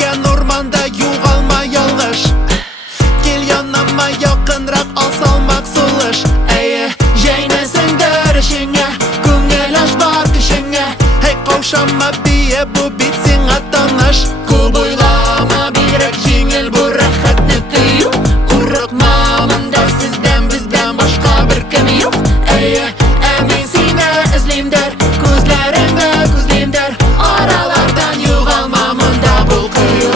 Өлгерген урманда югалма ялгыш. Кил янама якынрак, ал салмак сулыш. Әйе, җәйнәсеңдер эшеңә, күңел аш бар көчеңә. Hey, каушама бие, бу бит сиңа таныш. Күп уйлама, бирек җиңел бу рәхәтне тыю. Курыкма, монда сездән бездән башка беркем юк. Әйе, мин сине эзлимдер, күзләреңне күзлимдер. Аралардан югалма, монда бул кыю.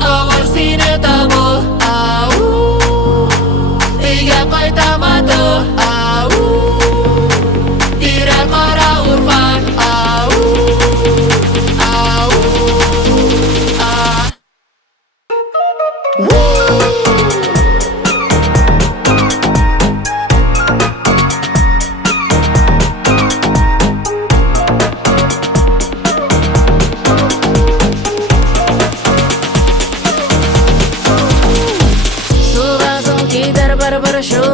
Авыр сине табу, өйгә кайтамады. Тирә кара урман. Суга соң кидер бер-бер шул